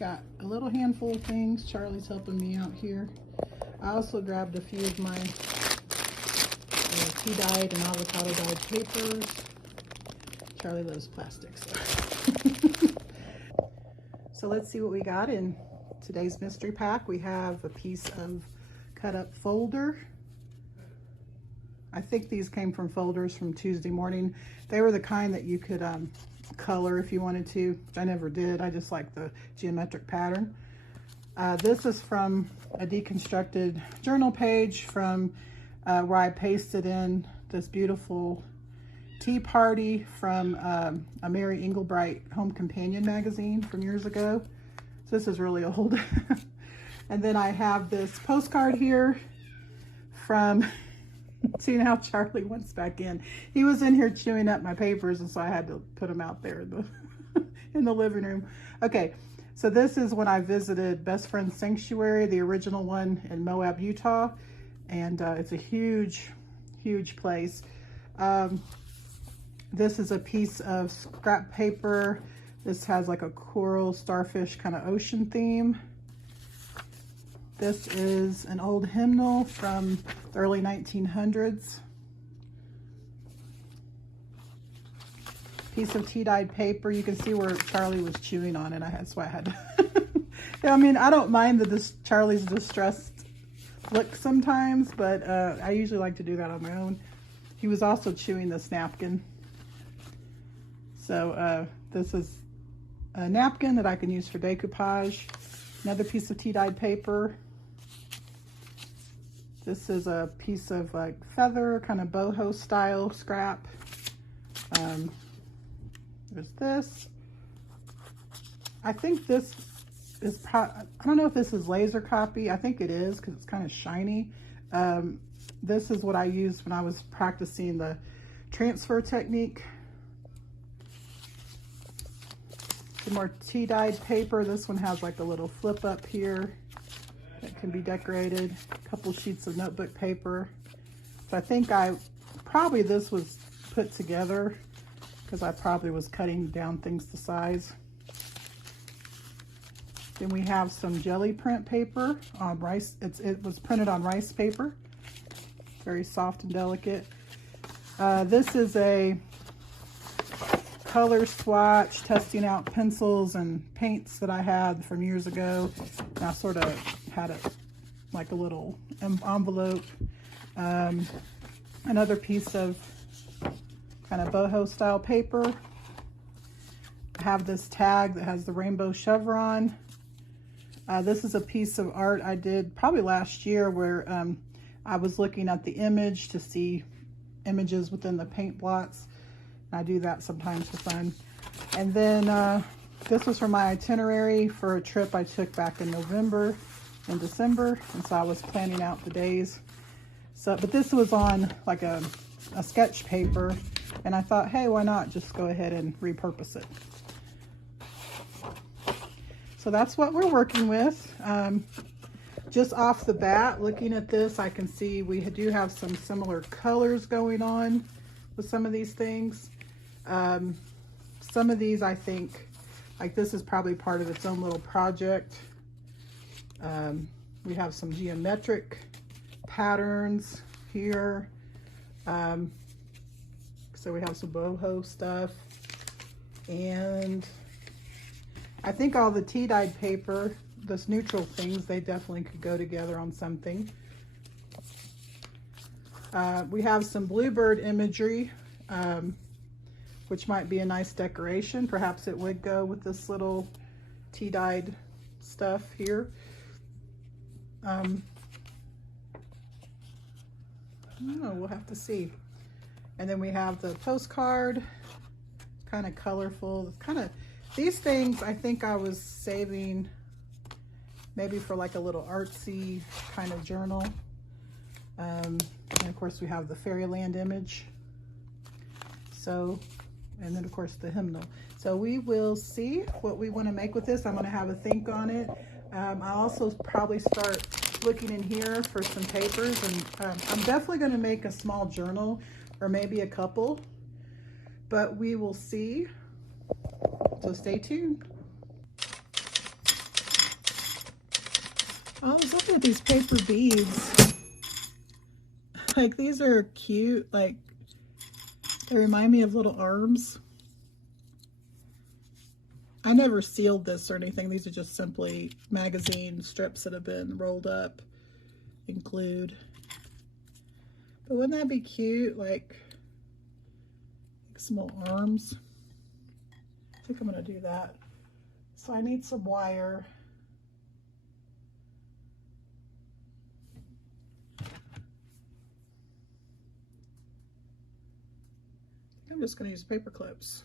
got a little handful of things. Charlie's helping me out here. I also grabbed a few of my tea-dyed and avocado-dyed papers. Charlie loves plastics. So let's see what we got in today's mystery pack. We have a piece of cut up folder. I think these came from folders from Tuesday morning. They were the kind that you could color if you wanted to, which I never did. I just like the geometric pattern. This is from a deconstructed journal page from where I pasted in this beautiful tea party from a Mary Englebright Home Companion magazine from years ago. So this is really old. And then I have this postcard here from, see now Charlie wants back in. He was in here chewing up my papers, and so I had to put him out there in the, in the living room. Okay, so this is when I visited Best Friend Sanctuary, the original one in Moab, Utah. And it's a huge, huge place. This is a piece of scrap paper. This has like a coral starfish kind of ocean theme. This is an old hymnal from the early 1900s. Piece of tea-dyed paper. You can see where Charlie was chewing on it. That's why I had to. Yeah, I mean, I don't mind Charlie's distressed look sometimes, but I usually like to do that on my own. He was also chewing this napkin. So this is a napkin that I can use for decoupage. Another piece of tea-dyed paper. This is a piece of like feather, kind of boho style scrap. There's this. I think this is I don't know if this is laser copy. I think it is because it's kind of shiny. This is what I used when I was practicing the transfer technique. Some more tea-dyed paper. This one has like a little flip up here that can be decorated. A couple sheets of notebook paper. So I think probably this was put together because I probably was cutting down things to size. Then we have some jelly print paper on rice. It was printed on rice paper. Very soft and delicate. This is a color swatch, testing out pencils and paints that I had from years ago. And I sort of had it like a little envelope. Another piece of kind of boho style paper. I have this tag that has the rainbow chevron. This is a piece of art I did probably last year where I was looking at the image to see images within the paint blots. I do that sometimes for fun. And then this was for my itinerary for a trip I took back in November and December. And so I was planning out the days. So, but this was on like a sketch paper. And I thought, hey, why not just go ahead and repurpose it? So that's what we're working with. Just off the bat, looking at this, I can see we do have some similar colors going on with some of these things. Some of these, I think, like this is probably part of its own little project. We have some geometric patterns here. So we have some boho stuff. And I think all the tea-dyed paper, those neutral things, they definitely could go together on something. We have some bluebird imagery, which might be a nice decoration. Perhaps it would go with this little tea-dyed stuff here. I don't know, we'll have to see. And then we have the postcard, kind of colorful, kind of, these things I think I was saving maybe for like a little artsy kind of journal. And of course we have the fairyland image. So, and then of course the hymnal. So we will see what we want to make with this. I'm going to have a think on it. I'll also probably start looking in here for some papers, and I'm definitely going to make a small journal or maybe a couple, but we will see. So stay tuned. I was looking at these paper beads. Like, these are cute. Like, they remind me of little arms. I never sealed this or anything. These are just simply magazine strips that have been rolled up and glued. But wouldn't that be cute? Like some little arms. I think I'm going to do that. So I need some wire. I'm just going to use paper clips.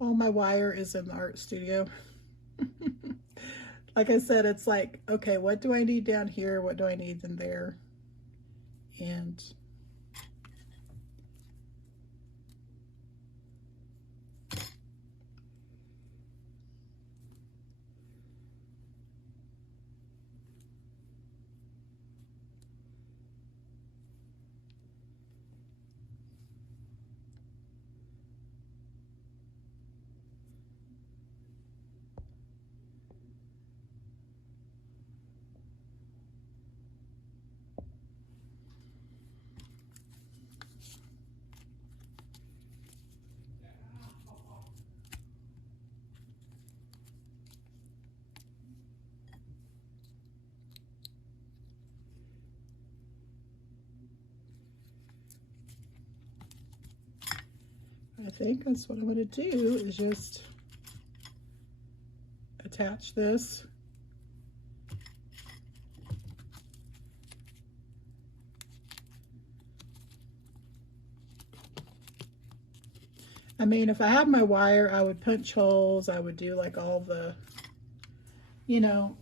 All my wire is in the art studio. Like I said, it's like, okay, what do I need down here? What do I need in there? And I think that's what I'm going to do, is just attach this. I mean, if I had my wire, I would punch holes. I would do like all the, you know,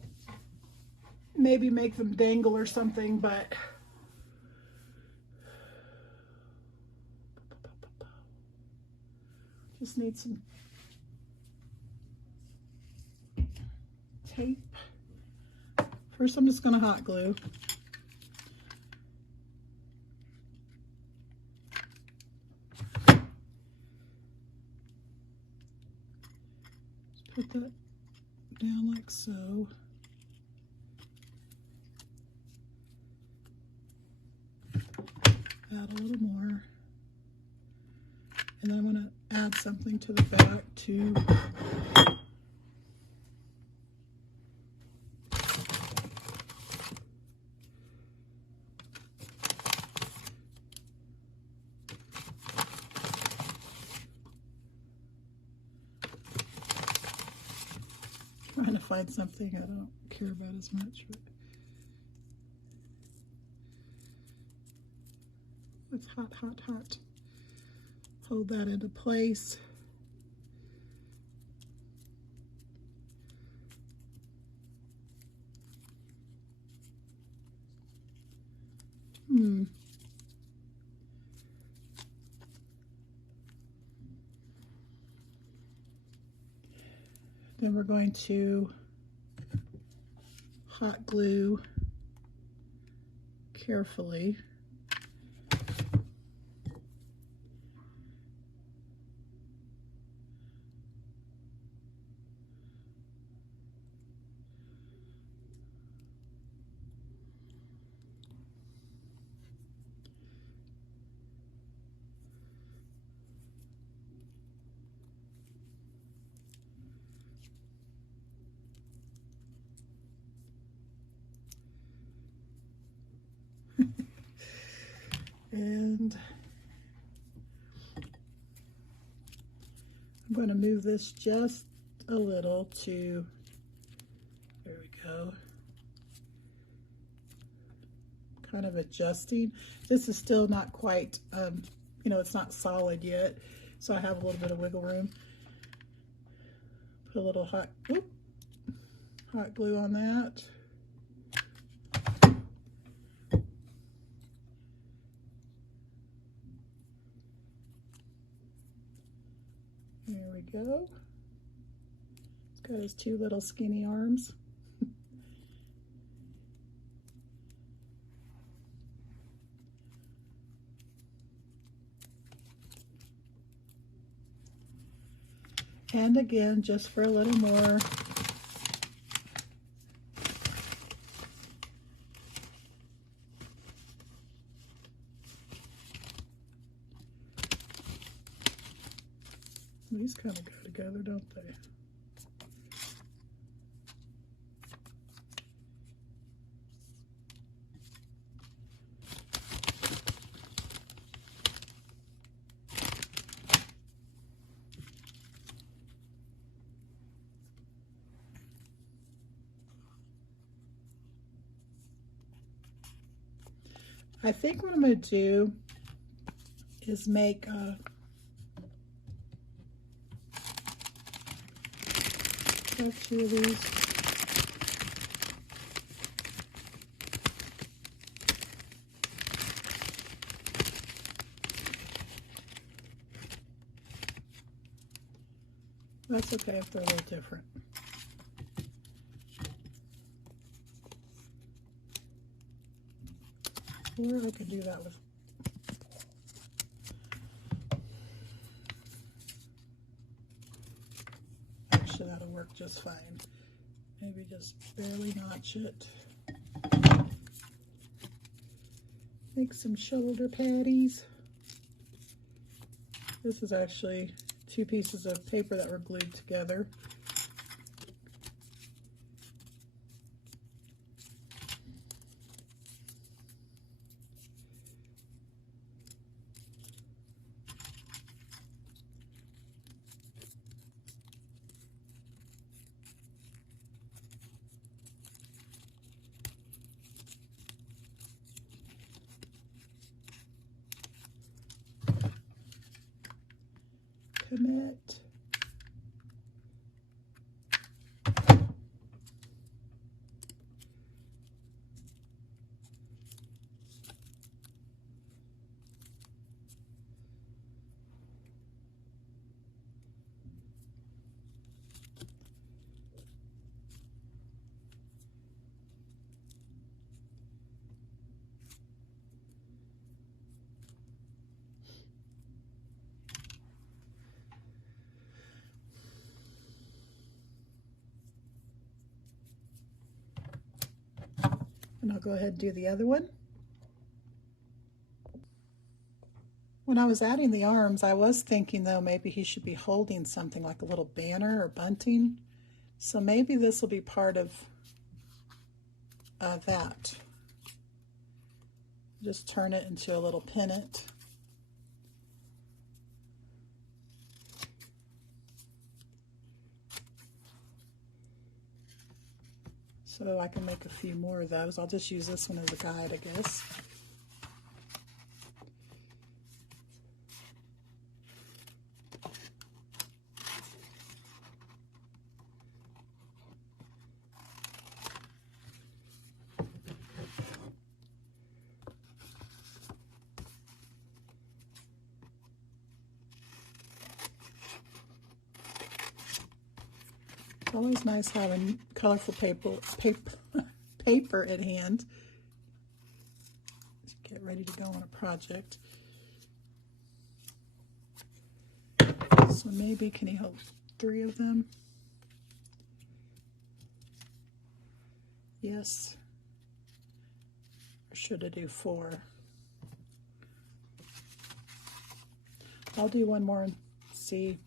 maybe make them dangle or something, but just need some tape. First, I'm just going to hot glue. Just put that down like so. Add a little more. And then I'm going to add something to the back too. Trying to find something I don't care about as much, but it's hot, hot, hot. Hold that into place. Then we're going to hot glue carefully. And I'm going to move this just a little to, there we go, kind of adjusting. This is still not quite, you know, it's not solid yet, so I have a little bit of wiggle room. Put a little hot glue on that. There we go. It's got his two little skinny arms. And again, just for a little more. These kind of go together, don't they? I think what I'm going to do is make a two of these. That's okay if they're a little different. Or I could do that with actually that'll work just fine. Maybe just barely notch it. Make some shoulder patties. This is actually 2 pieces of paper that were glued together. Commit. And I'll go ahead and do the other one. When I was adding the arms, I was thinking though maybe he should be holding something like a little banner or bunting. So maybe this will be part of that. Just turn it into a little pennant. So I can make a few more of those. I'll just use this one as a guide, I guess. It's always nice having colorful paper at hand. Get ready to go on a project. So maybe, can he hold 3 of them? Yes. Or should I do 4? I'll do one more and see.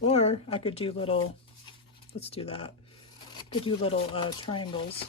Or I could do little, let's do that. I could do little triangles.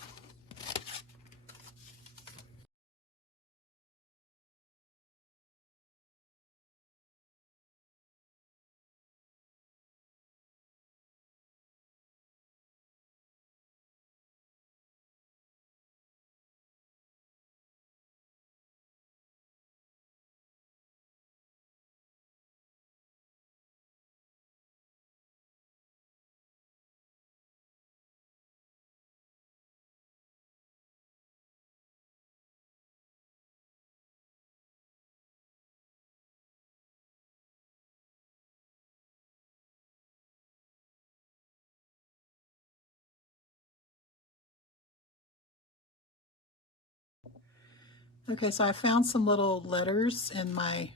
Okay, so I found some little letters in my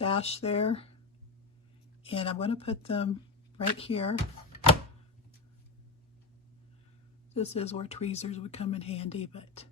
stash there, and I'm going to put them right here. This is where tweezers would come in handy, but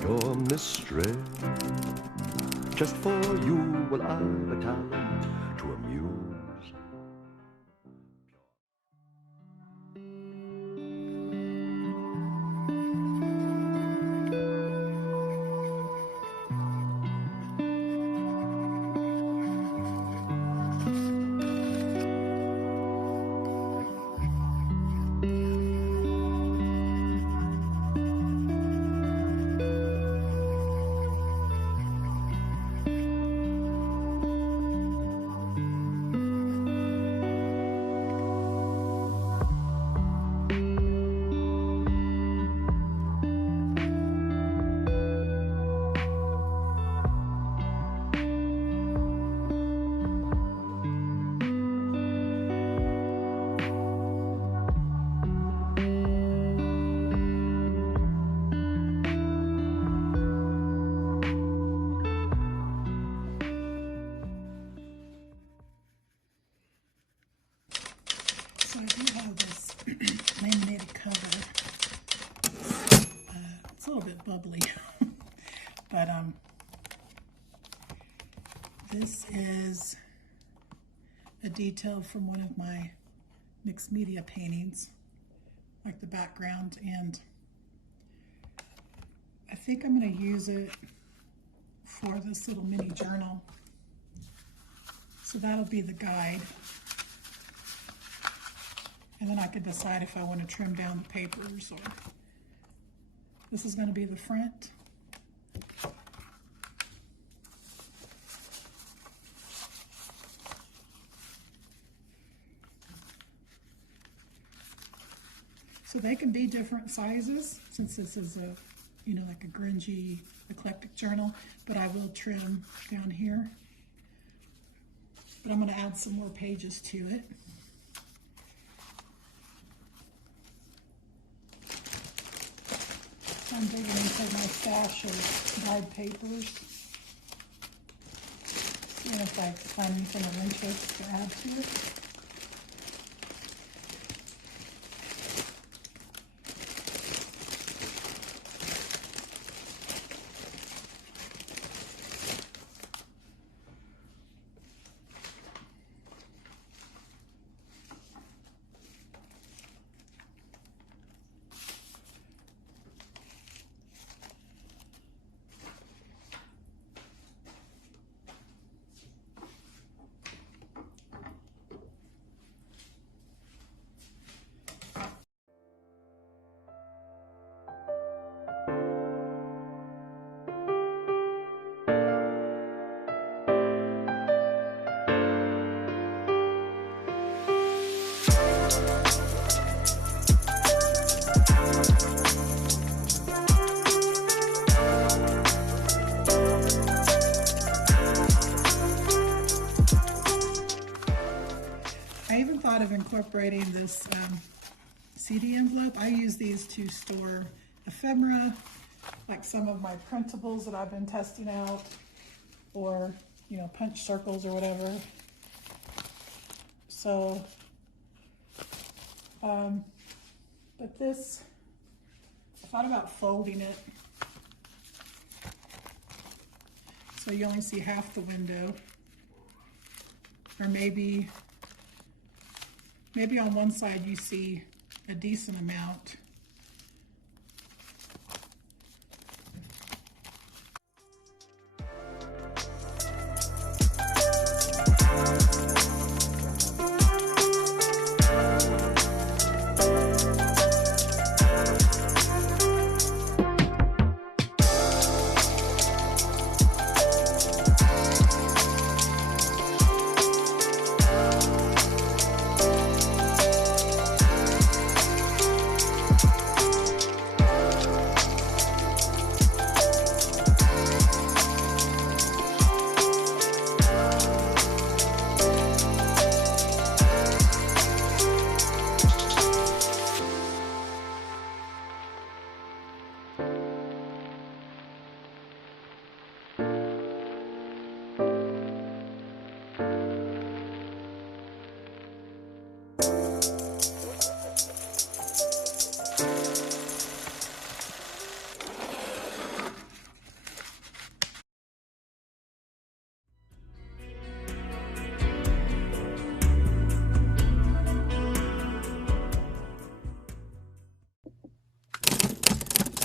Your mistress, just for you will I've a talent to amuse. So I do have this laminated cover. It's a little bit bubbly, but this is a detail from one of my mixed media paintings, like the background, and I think I'm going to use it for this little mini journal. So that'll be the guide. And then I can decide if I want to trim down the papers, or this is going to be the front. So they can be different sizes, since this is a, you know, like a grungy, eclectic journal, but I will trim down here. But I'm going to add some more pages to it. So I'm digging into my stash of dyed papers. And if I find anything of interest to add to it. Of incorporating this CD envelope. I use these to store ephemera, like some of my printables that I've been testing out, or, you know, punch circles or whatever. So, but this, I thought about folding it so you only see half the window, or maybe on one side you see a decent amount.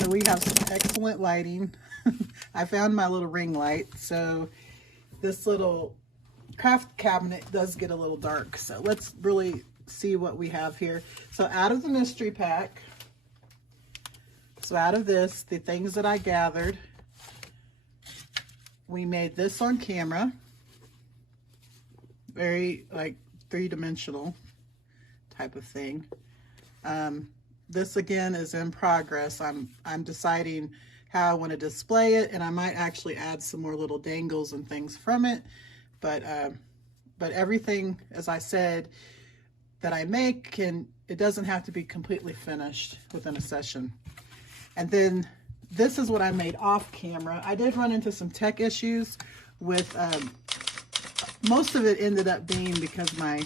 So we have some excellent lighting. I found my little ring light. So this little craft cabinet does get a little dark. So let's really see what we have here. So out of the mystery pack, so out of this, the things that I gathered, we made this on camera. Very like three-dimensional type of thing. This again is in progress. I'm deciding how I want to display it, and I might actually add some more little dangles and things from it. But everything, as I said, that I make, it doesn't have to be completely finished within a session. And then this is what I made off camera. I did run into some tech issues with, most of it ended up being because my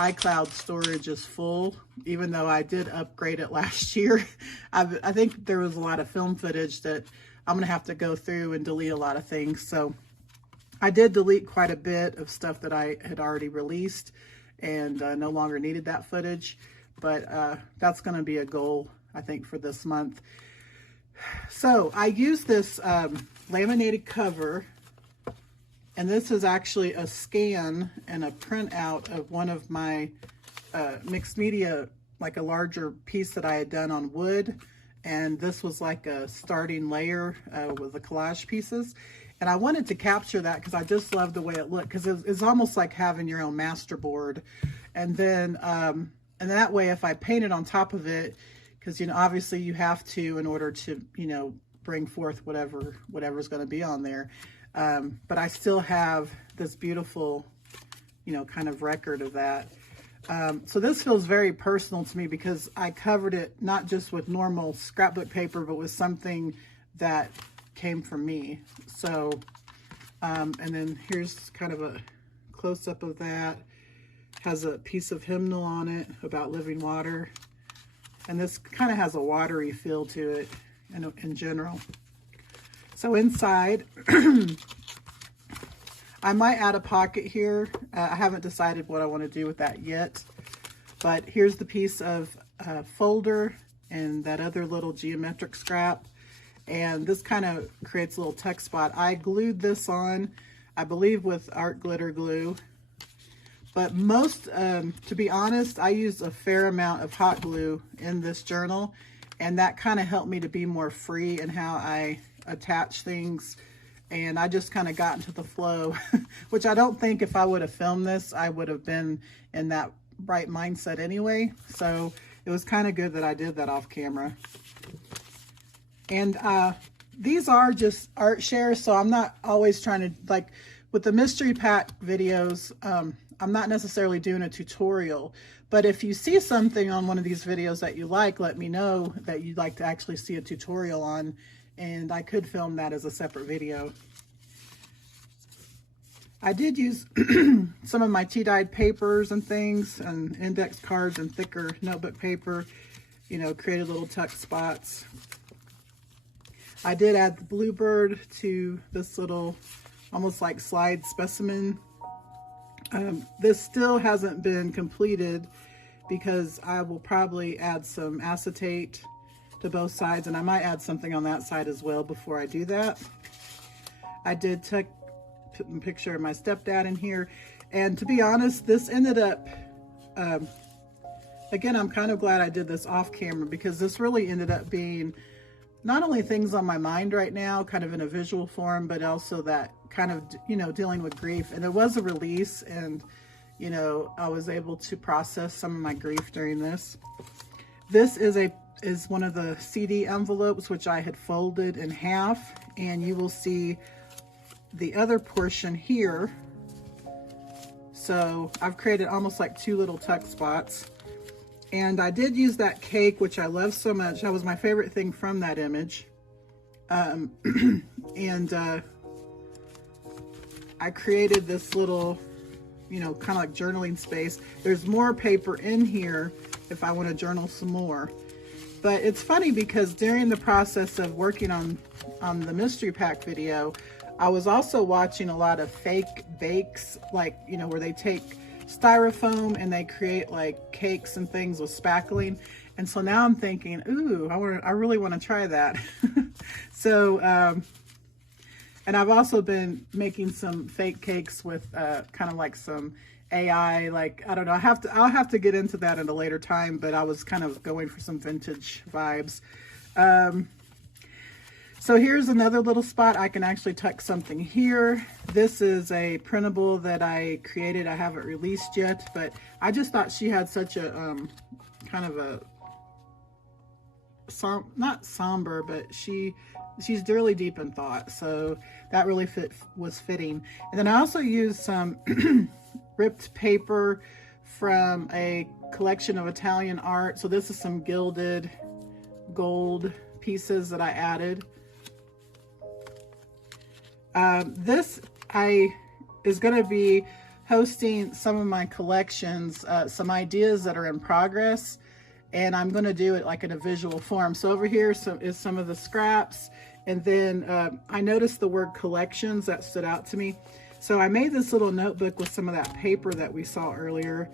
iCloud storage is full, even though I did upgrade it last year. I think there was a lot of film footage that I'm gonna have to go through and delete a lot of things. So I did delete quite a bit of stuff that I had already released and no longer needed that footage. But that's gonna be a goal, I think, for this month. So I used this laminated cover, and this is actually a scan and a printout of one of my mixed media, like a larger piece that I had done on wood. And this was like a starting layer with the collage pieces. And I wanted to capture that because I just love the way it looked, because it's almost like having your own masterboard. And then, and that way, if I painted on top of it, because, you know, obviously you have to in order to, you know, bring forth whatever's going to be on there. But I still have this beautiful, you know, kind of record of that. So this feels very personal to me because I covered it not just with normal scrapbook paper, but with something that came from me. So, and then here's kind of a close-up of that. Has a piece of hymnal on it about living water. And this kind of has a watery feel to it in general. So inside, I might add a pocket here. I haven't decided what I want to do with that yet. But here's the piece of folder and that other little geometric scrap. And this kind of creates a little tuck spot. I glued this on, I believe, with art glitter glue. But most, to be honest, I used a fair amount of hot glue in this journal, and that kind of helped me to be more free in how I attach things. And I just kind of got into the flow, which I don't think if I would have filmed this, I would have been in that right mindset anyway. So it was kind of good that I did that off camera. And these are just art shares, so I'm not always trying to, like with the mystery pack videos, I'm not necessarily doing a tutorial, but if you see something on one of these videos that you like, let me know that you'd like to actually see a tutorial on, and I could film that as a separate video. I did use some of my tea-dyed papers and things, and index cards and thicker notebook paper, you know, created little tuck spots. I did add the bluebird to this little, almost like slide specimen. This still hasn't been completed because I will probably add some acetate to both sides, and I might add something on that side as well before I do that. I did put a picture of my stepdad in here, and to be honest, this ended up, again, I'm kind of glad I did this off camera because this really ended up being not only things on my mind right now, kind of in a visual form, but also that kind of, you know, dealing with grief. And it was a release, and, you know, I was able to process some of my grief during this. This is one of the CD envelopes, which I had folded in half, and you will see the other portion here. So I've created almost like two little tuck spots. And I did use that cake, which I love so much. That was my favorite thing from that image. And I created this little, you know, kind of like journaling space. There's more paper in here if I want to journal some more. But it's funny because during the process of working on the mystery pack video, I was also watching a lot of fake bakes, like, you know, where they take styrofoam and they create like cakes and things with spackling. And so now I'm thinking, ooh, I really want to try that. So, and I've also been making some fake cakes with kind of like some AI, like, I don't know, I'll have to get into that at a later time, but I was kind of going for some vintage vibes. So here's another little spot. I can actually tuck something here. This is a printable that I created. I haven't released yet, but I just thought she had such a kind of a, not somber, but she's really deep in thought. So that really was fitting. And then I also used some ripped paper from a collection of Italian art. So this is some gilded gold pieces that I added. This is going to be posting some of my collections, some ideas that are in progress, and I'm going to do it like in a visual form. So over here is some of the scraps, and then I noticed the word collections that stood out to me. So I made this little notebook with some of that paper that we saw earlier,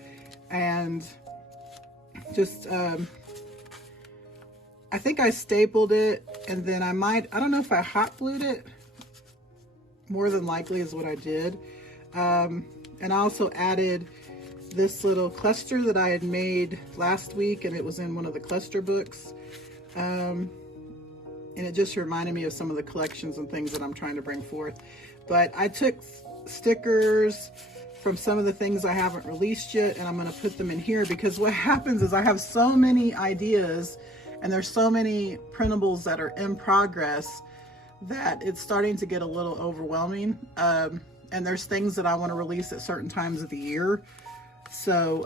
and just I think I stapled it, and then I don't know if I hot glued it. More than likely is what I did. And I also added this little cluster that I had made last week, and it was in one of the cluster books. And it just reminded me of some of the collections and things that I'm trying to bring forth. But I took stickers from some of the things I haven't released yet, and I'm going to put them in here, because what happens is I have so many ideas and there's so many printables that are in progress that it's starting to get a little overwhelming. And there's things that I want to release at certain times of the year. So,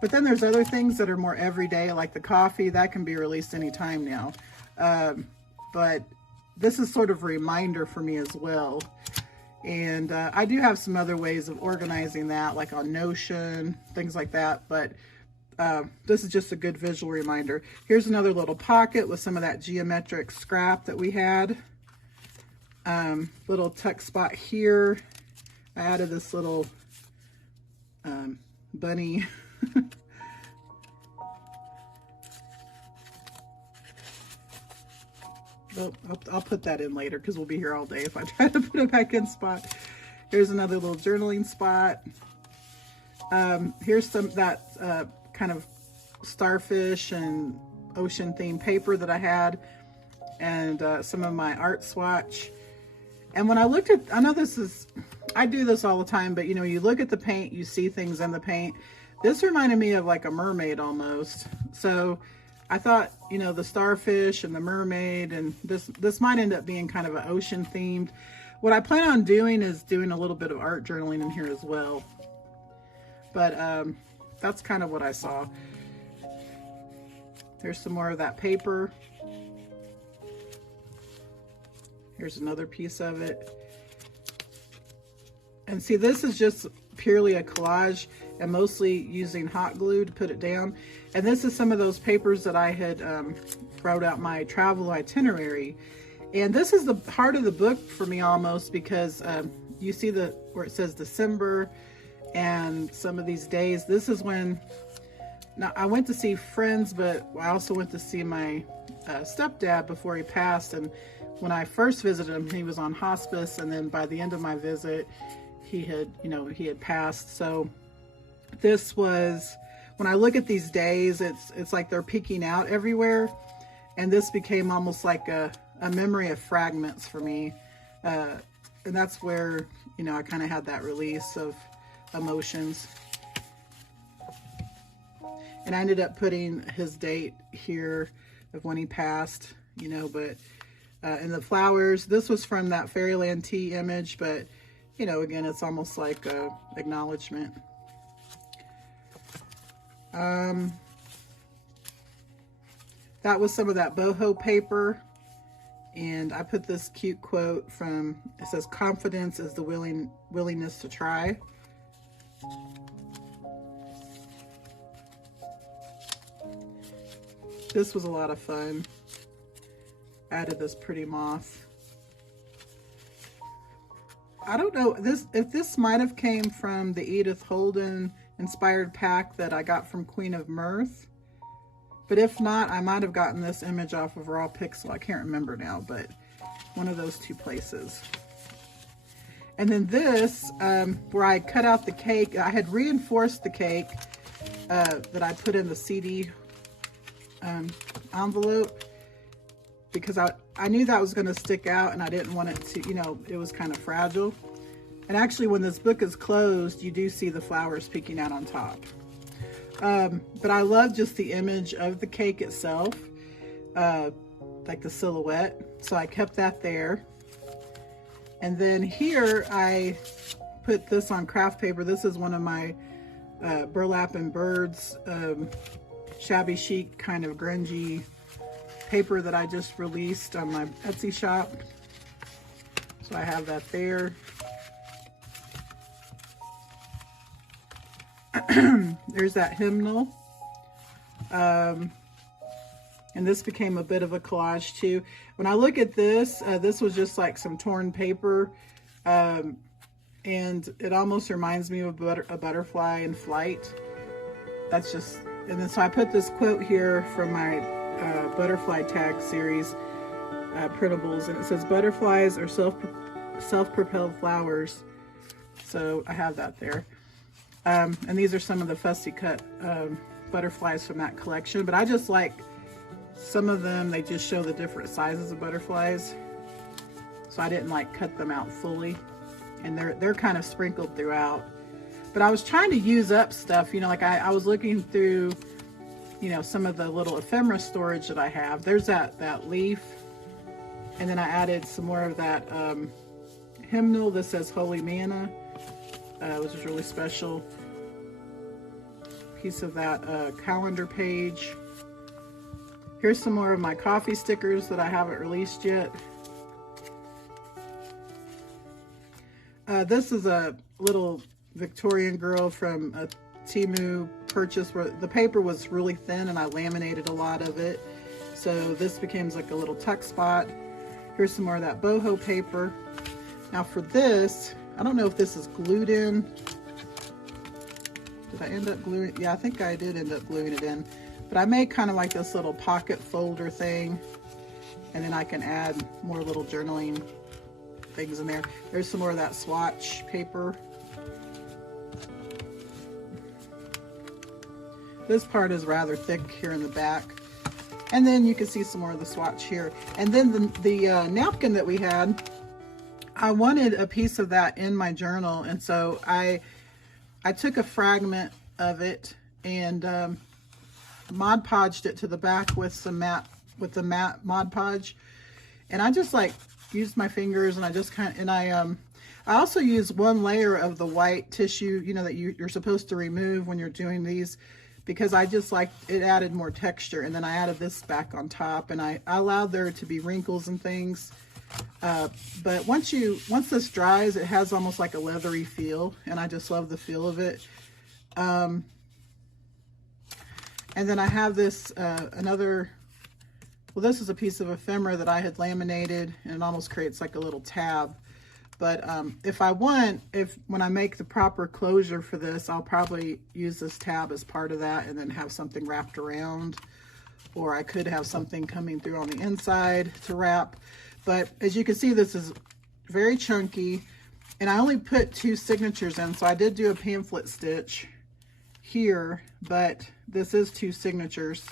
but then there's other things that are more everyday, like the coffee, that can be released anytime now. But this is sort of a reminder for me as well. And I do have some other ways of organizing that, like on Notion, things like that. But this is just a good visual reminder. Here's another little pocket with some of that geometric scrap that we had. Little tuck spot here. I added this little bunny. Oh, I'll put that in later because we'll be here all day if I try to put it back in spot. Here's another little journaling spot. Here's that kind of starfish and ocean themed paper that I had, and some of my art swatch. And when I looked at, I know I do this all the time, but you know, you look at the paint, you see things in the paint. This reminded me of like a mermaid almost. So I thought, you know, the starfish and the mermaid, and this might end up being kind of an ocean themed. What I plan on doing is doing a little bit of art journaling in here as well. But that's kind of what I saw. There's some more of that paper. Here's another piece of it. And see, this is just purely a collage and mostly using hot glue to put it down. And this is some of those papers that I had wrote out my travel itinerary. And this is the heart of the book for me almost, because you see where it says December and some of these days. This is when, now I went to see friends, but I also went to see my stepdad before he passed. And when I first visited him, he was on hospice. And then by the end of my visit, he had passed. So this was, when I look at these days, it's like they're peeking out everywhere. And this became almost like a memory of fragments for me. And that's where, you know, I kind of had that release of emotions. And I ended up putting his date here of when he passed, you know, but, and the flowers, this was from that Fairyland Tea image, but, you know, again, it's almost like a acknowledgement. That was some of that boho paper. And I put this cute quote from, it says, "Confidence is the willingness to try." This was a lot of fun. Added this pretty moth. I don't know if this might have came from the Edith Holden inspired pack that I got from Queen of Mirth. But if not, I might have gotten this image off of Raw Pixel. I can't remember now, but one of those two places. And then this, where I cut out the cake, I had reinforced the cake that I put in the CD envelope, because I knew that was going to stick out, and I didn't want it to, you know, it was kind of fragile. And actually, when this book is closed, you do see the flowers peeking out on top. But I love just the image of the cake itself, like the silhouette. So I kept that there. And then here I put this on craft paper. This is one of my Burlap and Birds shabby chic kind of grungy paper that I just released on my Etsy shop. So I have that there. There's that hymnal. And this became a bit of a collage too. When I look at this, this was just like some torn paper. And it almost reminds me of a butterfly in flight. That's just, and then so I put this quote here from my butterfly tag series printables, and it says, "Butterflies are self-propelled flowers." So I have that there. And these are some of the fussy cut butterflies from that collection, but I just like some of them, they just show the different sizes of butterflies, so I didn't like cut them out fully, and they're kind of sprinkled throughout. But I was trying to use up stuff, you know, like I was looking through, you know, some of the little ephemera storage that I have. There's that leaf, and then I added some more of that hymnal. This says Holy Manna, which is really special. Piece of that calendar page. Here's some more of my coffee stickers that I haven't released yet. This is a little Victorian girl from a Temu purchase where the paper was really thin and I laminated a lot of it. So this becomes like a little tuck spot. Here's some more of that boho paper. Now for this, I don't know if this is glued in. Did I end up gluing? Yeah, I think I did end up gluing it in. But I made kind of like this little pocket folder thing, and then I can add more little journaling things in there. There's some more of that swatch paper. This part is rather thick here in the back. And then you can see some more of the swatch here. And then the napkin that we had, I wanted a piece of that in my journal, and so I took a fragment of it and Mod Podged it to the back with some matte Mod Podge, and I just like used my fingers, and I just kind of, and I also used one layer of the white tissue, you know, that you're supposed to remove when you're doing these, because I just like it added more texture. And then I added this back on top, and I allowed there to be wrinkles and things. But once this dries, it has almost like a leathery feel, and I just love the feel of it. And then I have this, this is a piece of ephemera that I had laminated, and it almost creates like a little tab. But when I make the proper closure for this, I'll probably use this tab as part of that and then have something wrapped around. Or I could have something coming through on the inside to wrap. But as you can see, this is very chunky, and I only put 2 signatures in, so I did do a pamphlet stitch here, but this is 2 signatures.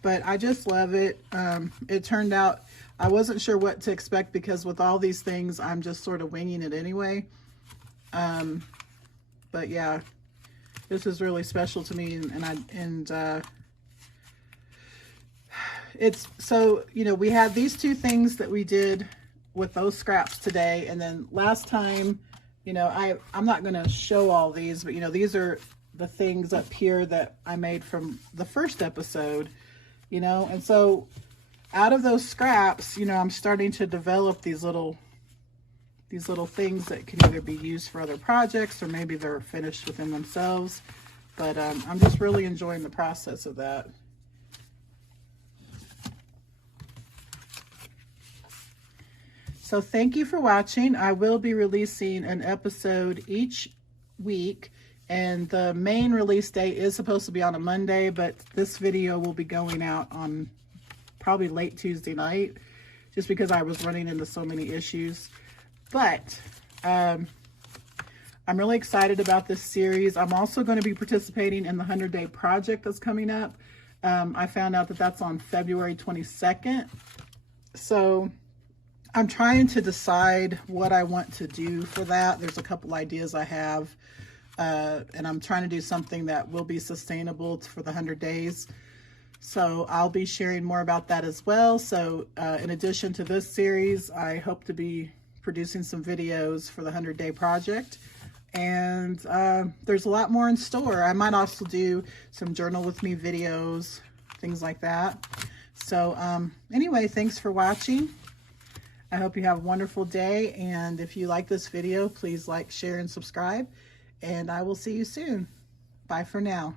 But I just love it. It turned out, I wasn't sure what to expect, because with all these things, I'm just sort of winging it anyway. But yeah, this is really special to me, and it's so, you know, we had these 2 things that we did with those scraps today, and then last time, you know, I'm not going to show all these, but you know, these are the things up here that I made from the first episode, you know. And so out of those scraps, you know, I'm starting to develop these little things that can either be used for other projects, or maybe they're finished within themselves. But I'm just really enjoying the process of that. So thank you for watching. I will be releasing an episode each week, and the main release date is supposed to be on a Monday, but this video will be going out on probably late Tuesday night, just because I was running into so many issues. But I'm really excited about this series. I'm also going to be participating in the 100-day project that's coming up. I found out that that's on February 22nd. So I'm trying to decide what I want to do for that. There's a couple ideas I have, and I'm trying to do something that will be sustainable for the 100 days. So I'll be sharing more about that as well. So in addition to this series, I hope to be producing some videos for the 100-day project. And there's a lot more in store. I might also do some journal with me videos, things like that. So anyway, thanks for watching. I hope you have a wonderful day, and if you like this video, please like, share, and subscribe. and I will see you soon. Bye for now.